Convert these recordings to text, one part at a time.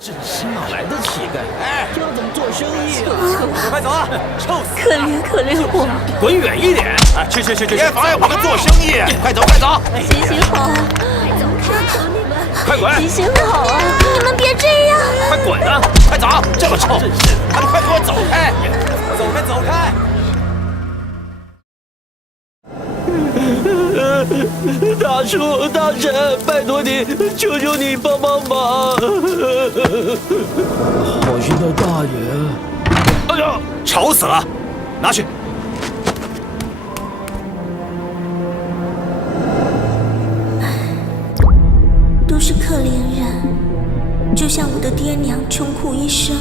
真是哪来的乞丐？哎，这样怎么做生意啊？快走啊！臭死！可怜可怜我！滚远一点！哎，去！别妨碍我们做生意！快走！行行好，走开！求你们，快滚！行行好啊！你们别这样！快滚啊！快走！这么臭，还不快给我走开！走开！大叔大婶，拜托你，求求你帮帮忙！好心的大爷！哎呀，吵死了！拿去。都是可怜人，就像我的爹娘穷苦一生，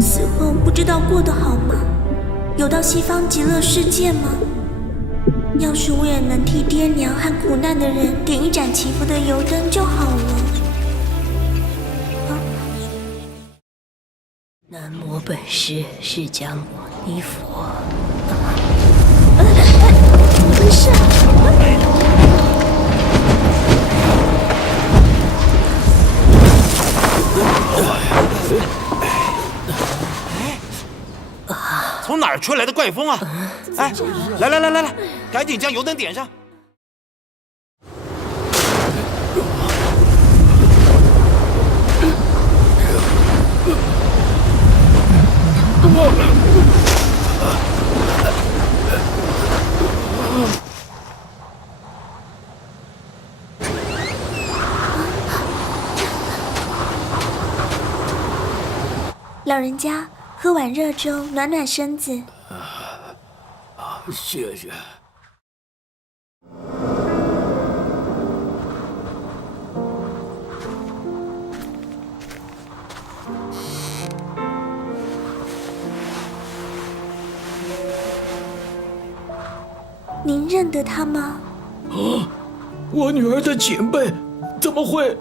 死后不知道过得好吗？有到西方极乐世界吗？要是我也能替爹娘和苦难的人点一盏祈福的油灯就好了。南无本师释迦牟尼佛。怎么回事？从哪儿吹来的怪风啊？哎，来，赶紧将油灯点上。老人家，喝碗热粥，暖暖身子。谢谢。您认得他吗？我女儿的前辈，怎么会？